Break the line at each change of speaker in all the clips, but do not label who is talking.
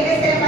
en este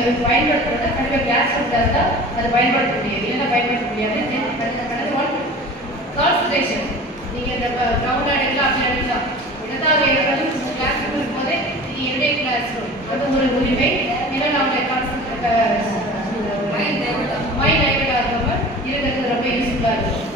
அதுக்கு
பயன்படுத்துறத கண்டிப்பாக case இருந்தால் இருந்தால் அது பயன்படுத்த முடியாது. இல்லைன்னா பயன்படுத்த முடியாது. ஒன் கான்சன்ட்ரேஷன் இந்த க்ரௌண்ட் ஆடிக்கலாம் அப்படி ஆடிக்கலாம் என்னதான் ஏதாவது கிளாஸுக்கு இருக்கும்போதே இது என்னுடைய கிளாஸ் அது ஒரு உரிமை. ஏன்னா நம்மளை கான்சன்ட்ரேட் மைண்ட் டைவர்ட் ஆகாமல் இருக்கிறது ரொம்ப யூஸ்ஃபுல்லாக இருக்கும்.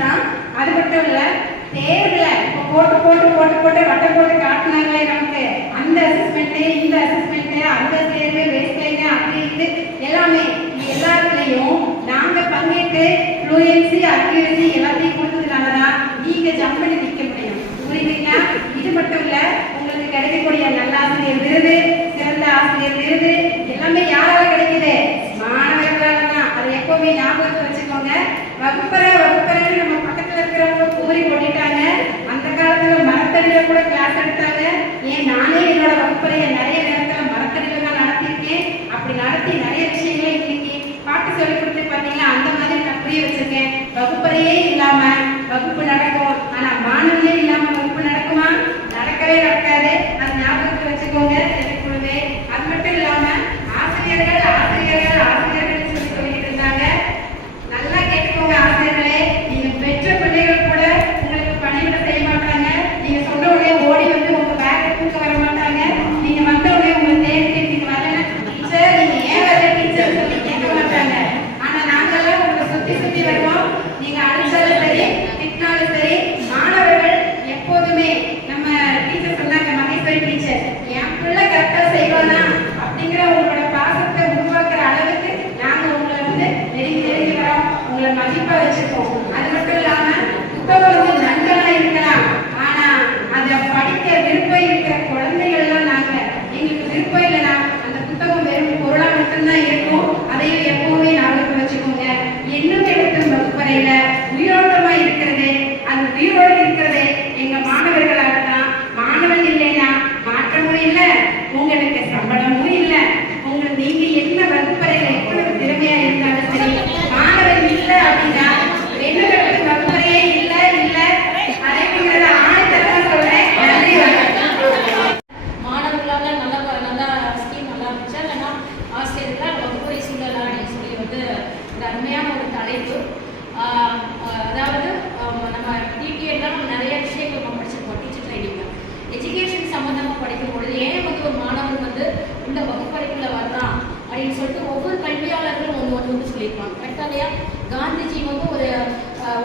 தான்
அது
மட்டும் இல்ல தேர்வுல இப்போ போட்டு போட்டு போட்டு போட்டு வட்டம் போட்டு காட்டினாங்களே நமக்கு. அந்த அசஸ்மெண்ட் இந்த அசஸ்மெண்ட் அந்த தேர்வு வேஸ்ட்லைங்க அப்படி இது எல்லாமே எல்லாத்துலயும் நாங்க பங்கேற்று ஃப்ளூயன்சி அக்யூரசி எல்லாத்தையும் கொடுத்ததுனால தான் நீங்க ஜம்ப் பண்ணி நிற்க முடியும். புரியுதுங்களா? இது மட்டும் இல்ல உங்களுக்கு கிடைக்கக்கூடிய நல்லாசிரியர் விருது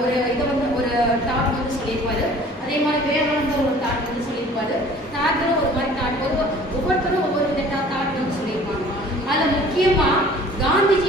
ஒரு இதை வந்து ஒரு தாட் வந்து சொல்லியிருப்பாரு. அதே மாதிரி வேற ஒரு தாட் வந்து சொல்லியிருப்பாரு. தாட்டில் ஒரு மாதிரி தாட் ஒரு ஒவ்வொருத்தரும் ஒவ்வொரு தாட் வந்து சொல்லியிருப்பாங்க. அதில் முக்கியமாக காந்திஜி